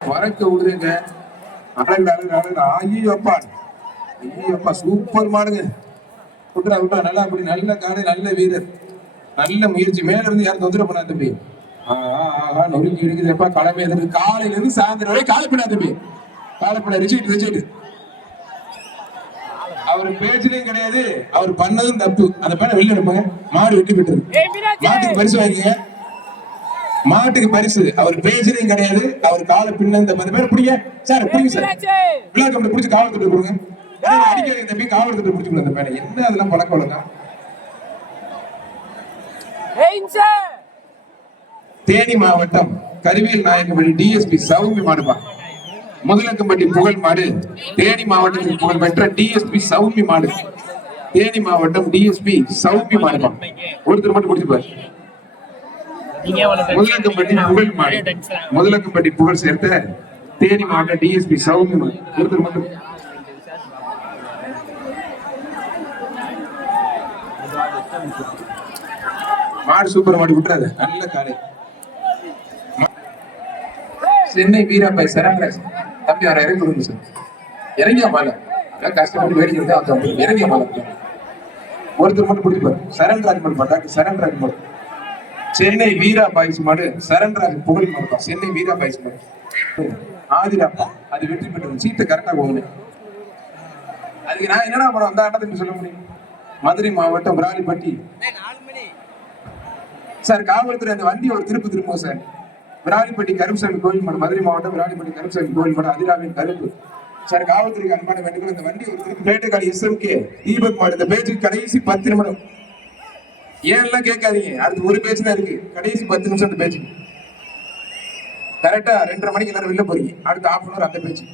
வரக்க விடுதுங்க அழகு அழகு அழகு ஐயோ அப்பா ஐயோ அப்பா சூப்பர் மாடுங்க. விட்டுறா விட்டுறா. நல்லா அப்படி நல்ல காடு நல்ல வீரர் நல்ல முயற்சி. மேல இருந்து யாரும் தொந்தரவு பண்ணா தம்பி ஆஹா நொறுக்கி இருக்குதுப்பா கடமை எதிர்க்கு காலையில இருந்து சாயந்தரம் வரை காலப்படா தம்பி. காலப்பட ரிச்சைட் ரிச்சைட் அவர் பேச்சிலையும் கிடையாது. அவர் பண்ணதும் தப்பு. அந்த பையனை வெளில எடுப்பாங்க. மாடு வெட்டி விட்டுரு மாட்டுக்கு பரிசு வாங்கிங்க மாட்டுக்கு பரிசு. அவர் பேச்சிலையும் கிடையாது. அவர் காலை பின்ன இந்த மாதிரி பேர் பிடிங்க. சார் பிடிங்க சார். விழா கம்பெனி பிடிச்சி காவல் தட்டு கொடுங்க. ஏய், அடிக்காதீங்க தம்பி காவல் தட்டு பிடிச்சிக்கணும் அந்த பையனை என்ன அதெல்லாம் பழக்க வழக்கம் தேனி மாவட்டம் கருவியல் நாயக்கம்பட்டி டிஎஸ்பி சௌமி மாடுபா முதலக்கம்பட்டி புகழ் மாடு. தேனி மாவட்டத்தில் புகழ் பெற்ற டிஎஸ்பி சௌமி மாடு. தேனி மாவட்டம் டிஎஸ்பி சௌமி மாடுபா ஒருத்தர் மட்டும் பிடிச்சிப்பாரு. முதலக்கம்பட்டி புகழ் சேர்த்த தேனி மாவட்ட டிஎஸ்பி சௌமி. மாடு ஒருத்தர் மட்டும். மாடு சூப்பர் மாடு விட்டுறாது. நல்ல காலை சென்னை வீராபாய் சரண்ராஜ் தம்பி அவரை இறங்கி விடுங்க சார். இறங்கியா மாலை. கஷ்டப்பட்டு வேடிக்கை தான் தம்பி. இறங்கிய மாலை. ஒருத்தர் மட்டும் பிடிப்பாரு சரண்ராஜ் மட்டும் டாக்டர் சரண்ராஜ் மட்டும். சென்னை வீரா பாய்ஸ் மாடு சரண்ராஜ் புகழ் மாடு சென்னை வீரா பாய்ஸ் மாடு. ஆதிராப்பா அது வெற்றி பெற்றது. சீட்டை கரெக்டா போகணும் அதுக்கு நான் என்னடா படம் அந்த ஆட்டத்துக்கு சொல்ல முடியும்? மதுரை மாவட்டம் விராலிப்பட்டி. சார் காவல்துறை அந்த வண்டி ஒரு திருப்பு திரும்பும் சார். விராலிப்பட்டி கருப்புசாமி கோயில் மாடு மதுரை மாவட்டம் விராலிப்பட்டி கருப்புசாமி கோயில் மாடு அதிராவின் கருப்பு. சார் காவல்துறைக்கு அன்பான வேண்டுகோள் இந்த வண்டி ஒரு திருப்பு பேட்டுக்காடு எஸ்எம்கே தீபக் மாடு. இந்த பேச்சுக்கு கடைசி பத்து நிமிடம். ஏன்லாம் கேட்காதீங்க? அடுத்து ஒரு பேச்சு தான் இருக்கு. கடைசி பத்து நிமிஷம் அந்த பேச்சு. கரெக்டா ரெண்டரை மணிக்கு எல்லாரும் வெளில போறீங்க. அடுத்த ஆஃப் அன் அந்த பேச்சு.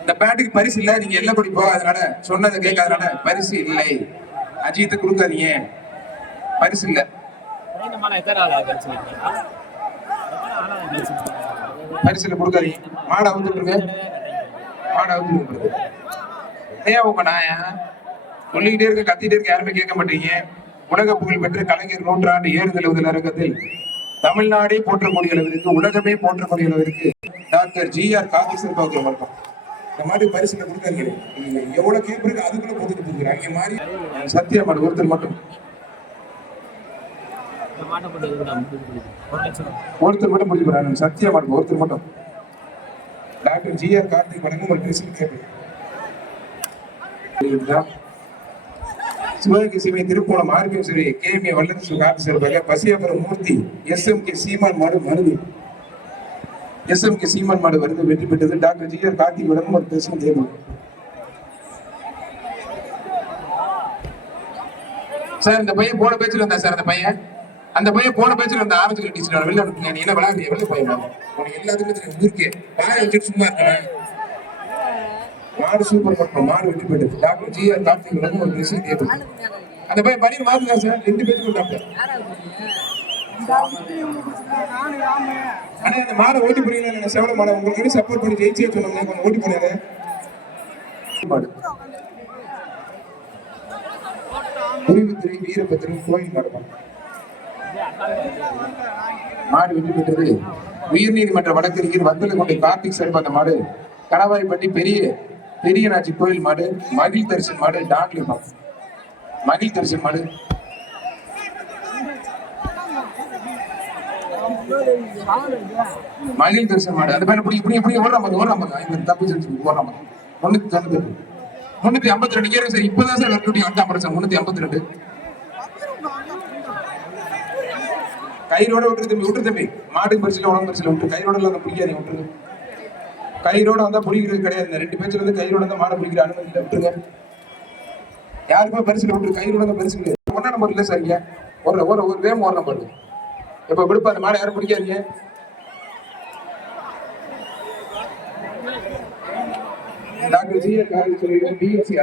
இந்த பேட்டுக்கு பரிசு இல்ல நீங்க எல்லாம் படி போகாதனால சொன்னதை கேட்காதனால பரிசு இல்லை. அஜித்தை கொடுக்காதீங்க. பரிசு இல்லை. இந்த மாலை பரிசுல கொடுக்காதீங்க. மாடை அவுத்துட்டுருங்க. மாடை அவுத்துட்டு ஏன் உங்க நாயா? சொல்லிக்கிட்டே இருக்க கத்திட்டே இருக்க யாருமே கேட்க மாட்டீங்க. உலக புகழ் பெற்ற கலைஞர் நூற்றாண்டு ஏறுதல் முதல் அரங்கத்தில் தமிழ்நாடே போற்றக்கூடிய அளவிற்கு உலகமே போற்றக்கூடிய அளவிற்கு டாக்டர் ஜி ஆர் காந்திசன் அவர்கள் வணக்கம். இந்த மாதிரி பரிசுல கொடுக்காதீங்க. நீங்க எவ்வளவு கேட்பீங்க அதுக்குள்ள போட்டுட்டு போகிறாங்க மாதிரி சத்தியா ஒருத்தர் மட்டும். ஒருத்தர் மட்டும் முடிச்சு போறாங்க. சத்தியம் மாடு ஒருத்தர் மட்டும். டாக்டர் ஜி ஆர் கார்த்திக் வணக்கம். ஒரு பரிசு கேட்பேன் சிவகங்கை சிவை திருப்போணம் ஆர்பிஎம் சிவை கேஎம்ஏ வல்லரசு காத்து சிறப்பாக Pasiyapuram Murthy S. M. K. Seeman மாடு மருந்து. எஸ். எம். கே. சீமான் மாடு வருது வெற்றி பெற்றது. Doctor G. ஆர். கார்த்திக் வணக்கம் ஒரு பேசும் தேவம் சார் இந்த பையன் போன பேச்சில் இருந்தா சார் அந்த பையன்? அந்த பையன் போன பேச்சில் இருந்த ஆரம்பிச்சு டீச்சர் வெளில விட்டுருங்க. நீ என்ன விளையாடுறிய வெளில போய் உனக்கு எல்லாத்துக்குமே தெரியும். ஊருக்கே வச்சுட்டு சும்மா இருக்கேன் மாடு சூப்பர் மட்டும் மாடு வெற்றி பெற்றது டாக்டர் ஜி ஆர் கார்த்திக் வந்து ஒரு பேசும் கேட்டு அந்த பையன் பணியில் மாத்துங்க சார்? ரெண்டு பேத்துக்கும் டாக்டர். அண்ணா அந்த மாடை ஓட்டி போறீங்களா செவல மாடை. உங்களுக்கு சப்போர்ட் பண்ணி ஜெயிச்சே சொன்னாங்க கொஞ்சம் ஓட்டி போனேன் மாடு. குருவித்துறை வீரபத்திரம் கோயில் நடக்கும் மாடு. வெற்றி பெற்றது. உயர்நீதிமன்ற வழக்கறிஞர் வத்தலக்கோட்டை கார்த்திக் சார் அந்த மாடு. கணவாய்ப்பட்டி பெரிய பெரியநாச்சி கோயில் மாடு மகிழ் தரிசன் மாடு டான்லிபம் மகிழ் தரிசன் மாடு. மகிழ் தரிசன் மாடு. அந்த பையனை இப்படி இப்படி இப்படி ஓடுறான் மாதிரி ஓடுறான் மாதிரி இந்த தப்பு செஞ்சு ஓடுறான் மாதிரி முன்னூத்தி தொண்ணூத்தி முன்னூத்தி ஐம்பத்தி ரெண்டு. கேரம் சார் இப்பதான் சார் வெற்றி வந்துட்டான் சார். முன்னூத்தி ஐம்பத்தி ரெண்டு. கயிறோட விட்டுரு தம்பி விட்டுரு தம்பி. மாடு பரிசுல உடம்பு பரிசுல விட்டு கயிறோட எல்லாம் பிடிக்காதீங்க விட்டுருங்க கயிறோட வந்தா பிடிக்கிறது கிடையாது. இந்த ரெண்டு பேச்சுல இருந்து கயிறோட தான் மாடை பிடிக்கிற அனுமதி இல்லை. விட்டுருங்க. யாருக்குமே பரிசு விட்டுரு கயிறோட தான் பரிசு கிடையாது. ஒன்னா நம்பர் இல்லை சரிங்க ஒரு ஒரு ஒரு வேம் ஒரு நம்பர் இப்ப விடுப்பா அந்த மாடை யாரும் பிடிக்காதீங்க. Doctor G R college BSc